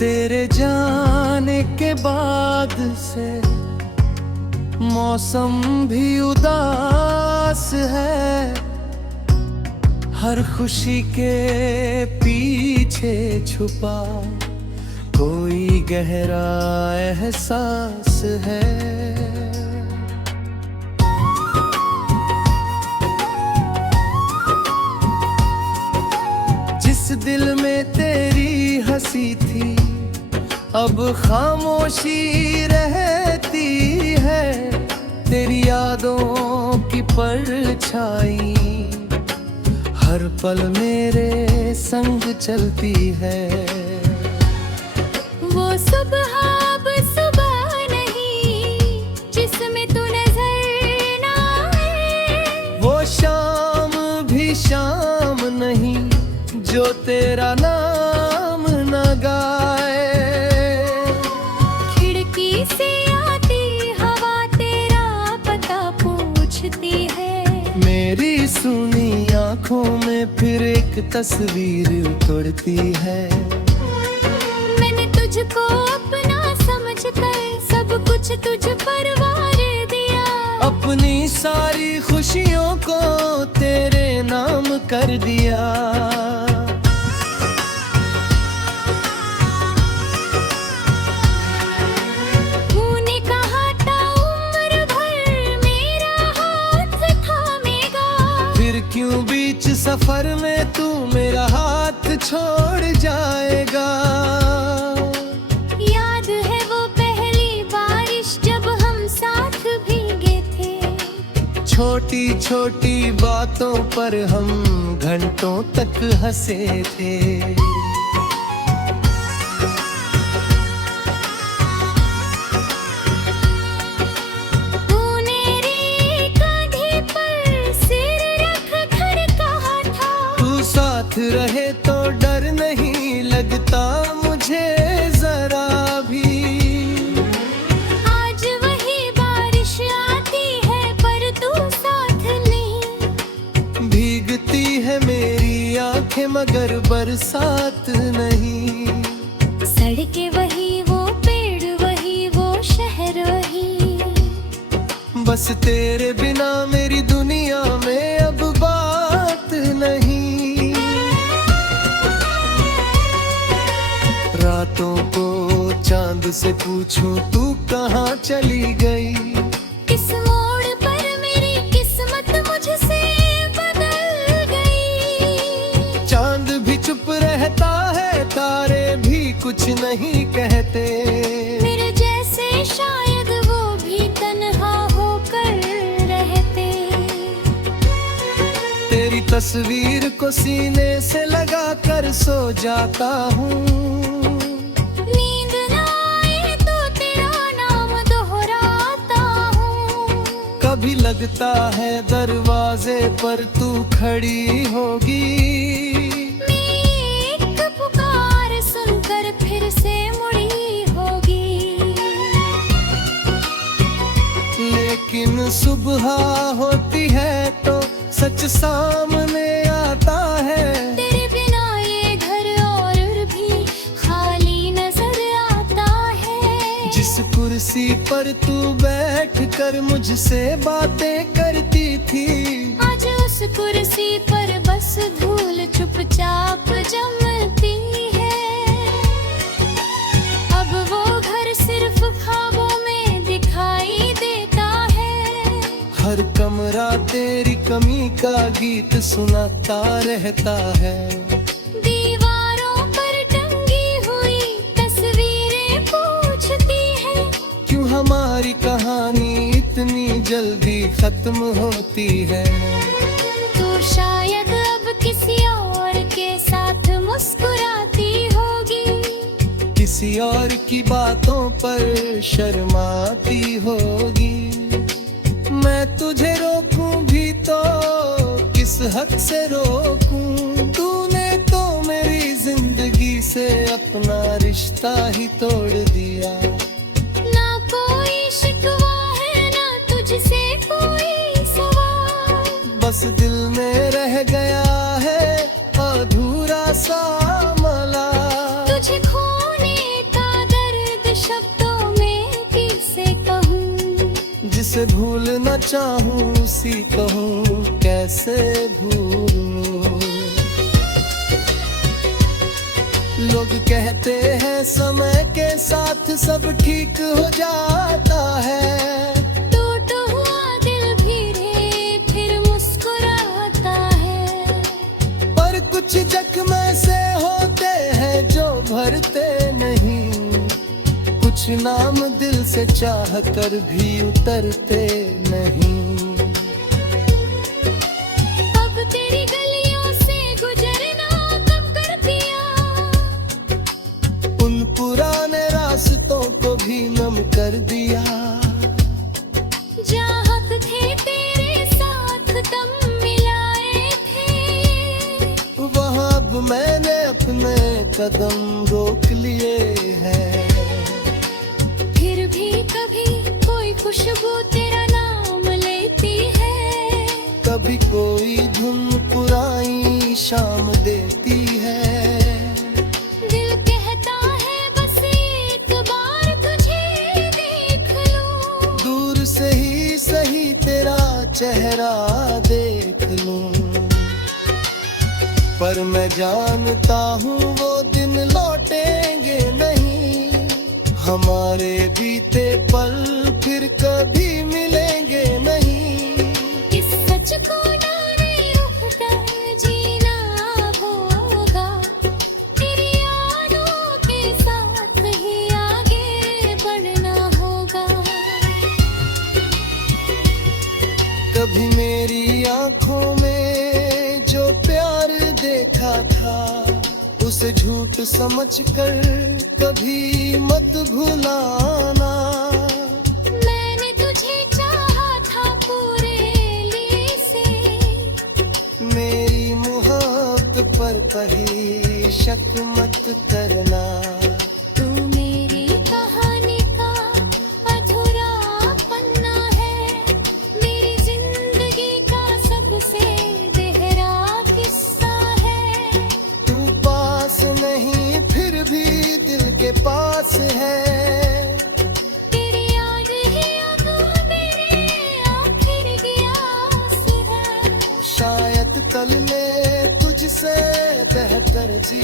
तेरे जाने के बाद से मौसम भी उदास है। हर खुशी के पीछे छुपा कोई गहरा एहसास है। जिस दिल में तेरी हंसी थी अब खामोशी रहती है। तेरी यादों की परछाई हर पल मेरे संग चलती है। वो सुबह अब सुबह नहीं जिसमें तू नजर ना आए। वो शाम भी शाम नहीं जो तेरा नाम न गाए। खिड़की से आती हवा तेरा पता पूछती है। मेरी सुनी आंखों में फिर एक तस्वीर उतरती है। मैंने तुझको अपना समझकर सब कुछ तुझ पर वार दिया। अपनी सारी खुशियों को तेरे नाम कर दिया। तूने कहा था उम्र भर मेरा हाथ थामेगा। फिर क्यों बीच सफर में तू मेरा हाथ छोड़ जाएगा। याद है वो पहली बारिश जब हम साथ भीगे थे। छोटी छोटी बातों पर हम घंटों तक हंसे थे। तूने रे कांधे पर सिर रख कर कहा था। तू साथ रहे तो डर नहीं लगता मुझे जरा भी। आज वही बारिश आती है पर तू साथ नहीं। भीगती है मेरी आंखें मगर बरसात नहीं। सड़कें वही वो पेड़ वही वो शहर वही। बस तेरे बिना मेरी दुनिया में अब बात नहीं। रातों को चांद से पूछूं तू कहाँ चली गई। किस मोड़ पर मेरी किस्मत मुझसे बदल गई। चांद भी चुप रहता है तारे भी कुछ नहीं कहते। मेरे जैसे शायद वो भी तन्हा होकर रहते। तेरी तस्वीर को सीने से लगा कर सो जाता हूँ। नींद ना आए तो तेरा नाम दोहराता हूँ। कभी लगता है दरवाजे पर तू खड़ी होगी। एक पुकार सुनकर फिर से मुड़ी होगी। लेकिन सुबह होती है तो सच सामने आता है। तेरे बिना ये घर और भी खाली नजर आता है। जिस कुर्सी पर तू बैठ कर मुझसे बातें करती थी। आज उस कुर्सी पर बस धूल चुपचाप जमती है। अब वो घर सिर्फ ख्वाबों में दिखाई देता है। हर कमरा तेरी कमी का गीत सुनाता रहता है। दीवारों पर टंगी हुई तस्वीरें पूछती हैं। क्यों हमारी कहानी इतनी जल्दी खत्म होती है। तू शायद अब किसी और के साथ मुस्कुराती होगी। किसी और की बातों पर शर्माती होगी। मैं तुझे रोकूं भी तो किस हद से रोकूं। तूने तो मेरी जिंदगी से अपना रिश्ता ही तोड़ दिया। ना कोई शिकवा है ना तुझसे कोई सवाल। बस दिल में रह गया है अधूरा सा मला। तुझे खोने जिसे भूलना चाहूं उसी कहूं कैसे भूलूं। लोग कहते हैं समय के साथ सब ठीक हो जाता है, टूटा हुआ दिल भी रे फिर मुस्कुराता है। पर कुछ जख्म ऐसे होते हैं जो भरते नहीं, कुछ नाम दिल से चाह कर भी उतरते नहीं। अब तेरी गलियों से गुजरना कम कर दिया, उन पुराने रास्तों को भी नम कर दिया। चाहत थे तेरे साथ दम मिलाए थे, वहाँ अब मैंने अपने कदम रोक लिए हैं। फिर भी कभी कोई खुशबू तेरा नाम लेती है, कभी कोई धुन पुरानी शाम देती है। दिल कहता है बस एक बार तुझे देख लूं, दूर से ही सही तेरा चेहरा देख लूं। पर मैं जानता हूँ वो दिन लौटेंगे नहीं, हमारे बीते पल फिर कभी मिलेंगे नहीं। इस सच को ना नहीं रुककर जीना होगा, तेरी यादों के साथ ही आगे बढ़ना होगा। कभी मेरी आंखों में जो प्यार देखा था उसे झूठ समझकर कभी मत भुलाना। मैंने तुझे चाहा था पूरे लिए से, मेरी मोहब्बत पर कहीं शक मत करना। तू मेरी कहानी का अधूरा पन्ना है, मेरी जिंदगी का सबसे गहरा किस्सा है। तू पास नहीं फिर भी दिल के पास है, तेरी याद ही अब मेरे आखिर की आस है। शायद कल में तुझसे बेहतर जी